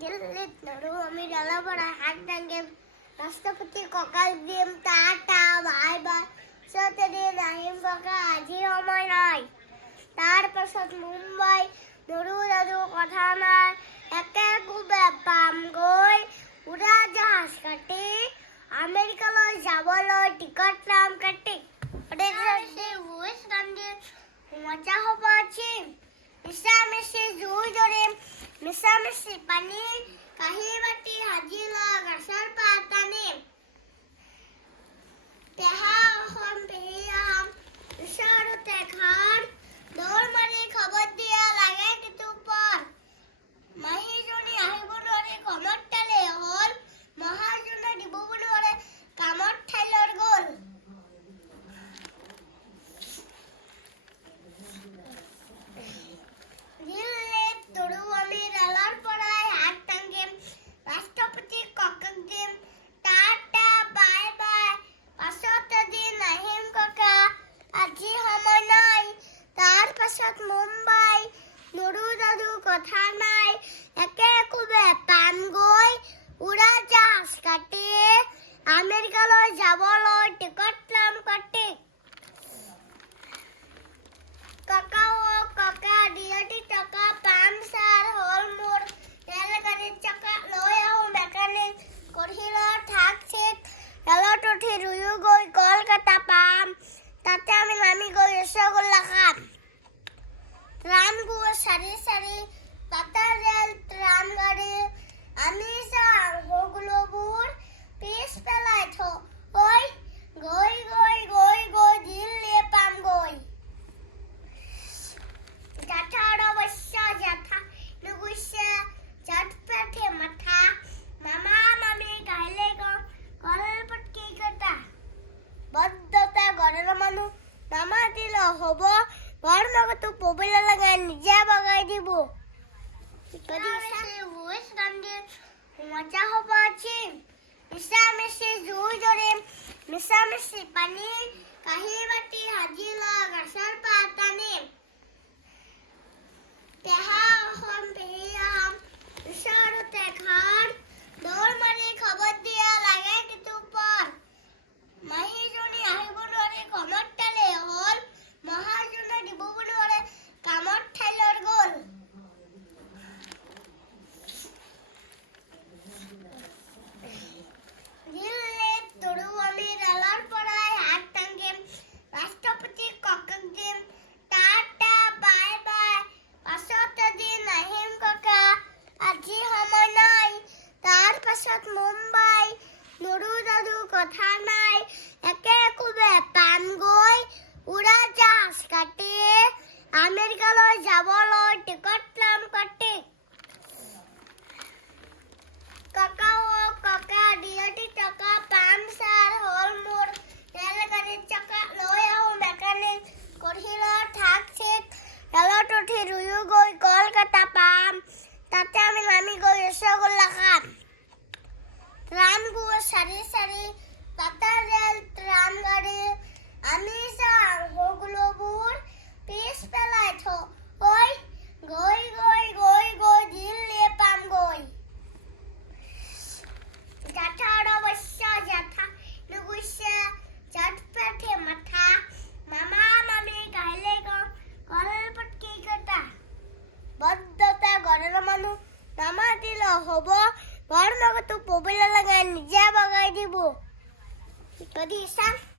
দিল্লিত নৰো আমি ডালৰ পৰা হাত দাঙিম, ৰাষ্ট্ৰপতিৰ কঁকাল দিম, টাটা বাই বাই, পিছত এদিন আহিম ককা, আজি সময় নাই। তাৰ পাছত মুম্বাই, নৰো দাদু কথা নাই, একে কোবে পামগৈ, উৰাজাহাজ কাটি, আমেৰিকালৈ যাবলৈ টিকট নাম কাটি। মজা হ'ব আজি, মিছামিছি জুই ধৰিম, মিছামিছি পানী, কাঁহী বাতি সাজি লৈ গছৰ পাত টানিম। পেহা অসম পেহী আহোম, ওচৰতে ঘৰ, দৌৰ মাৰি খবৰ দিয়া লাগে কিন্তু পৰ। মাহীজনী আহিব নোৱাৰি কমত তেলে হ'ল, মহাজনে দিব নোৱাৰে কামত ঠাইলৰ গ'ল। দিল্লীত নৰো আমি ডালৰ পৰাই হাত দাঙিম, ৰাষ্ট্ৰপতিক কঁকাল দিম, টাটা বাই বাই, পাছত এদিন আহিম ককা, আজি সময় নাই। তাৰ পাছত মুম্বাই, নৰো দাদু কথা নাই, একে কোবে পামগৈ, উৰাজাহাজ কাটি, আমেৰিকালৈ যাবলৈ টিকট নাম কাটি। ককা দিয়টি টকা পামচাৰ হ'ল মোৰ, ৰেলগাড়ীত চকা লৈ আহোঁ মেকানিক, কৰিলে থাক চিক, ৰেলত উঠি ৰুয়ো গৈ কলকাতা পাম, তাতে আমি নামি গৈ ৰসগোল্লা খাম। ট্ৰামবোৰ চাৰি চাৰি, পাতা ৰেল ট্ৰাম গাড়ী, আমি যাম সকলোবোৰ পিছ পেলাই থৈ, গৈ গৈ গৈ গৈ দিল্লী পামগৈ। জাঠাৰ অৱশ্যে জাঠা নুগুছে, জাত পেঠে মাথা, মামা মামী কাইলৈ কম, কলপত কেইকটা, বদ্ধতা ঘৰৰ মানুহ, নামাতিলে হ'ব, বৰ মগতো পবিলে লগাই নিজে বগাই দিব। মজা হ'ব আজি, মিছামিছি জুই ধৰিম, মিছামিছি পানী, কাঁহী বাতি সাজি লৈ গছৰ পাত টানিম। পেহা অসম পেহী আহোম, ওচৰতে ঘৰ, দৌৰ মাৰি খবৰ দিয়া লাগে কিন্তু পৰ। মাহীজনী আহিব নোৱাৰি কমত তেলে হ'ল, মহাজনে দিব নোৱাৰে কামত ঠাইলৰ গ'ল। দিল্লীত নৰো আমি ডালৰ পৰাই হাত দাঙিম, ৰাষ্ট্ৰপতিক কঁকাল দিম, টাটা বাই বাই, পাছত এদিন আহিম ককা, আজি সময় নাই। তাৰ পাছত মুম্বাই, নৰো দাদু কথা নাই, একে কোবে পামগৈ, উৰাজাহাজ কাটি, আমেৰিকালৈ যাবলৈ টিকট নাম কাটি। ককা দিয়টি টকা পামচাৰ হ'ল মোৰ, ৰেলগাড়ীত চকা লৈ আহোঁ মেকানিক, কৰিলে থাক চিক, ৰেলত উঠি ৰুয়ো গৈ কলকাতা পাম, তাতে আমি নামি গৈ ৰসগোল্লা খাম। ট্ৰামবোৰ চাৰি চাৰি, পাতা ৰেল ট্ৰাম গাড়ী, আমি যাম সকলোবোৰ পিছ পেলাই থৈ, গৈ গৈ গৈ গৈ দিল্লী পামগৈ। জাঠাৰ অৱশ্যে জাঠা নুগুছে, জাত পেঠে মাথা, মামা মামী কাইলৈ কম, কলপত কেইকটা, বদ্ধতা ঘৰৰ মানুহ, নামাতিলে হ'ব, বৰ মগতো পবিলে লগাই নিজে বগাই দিব।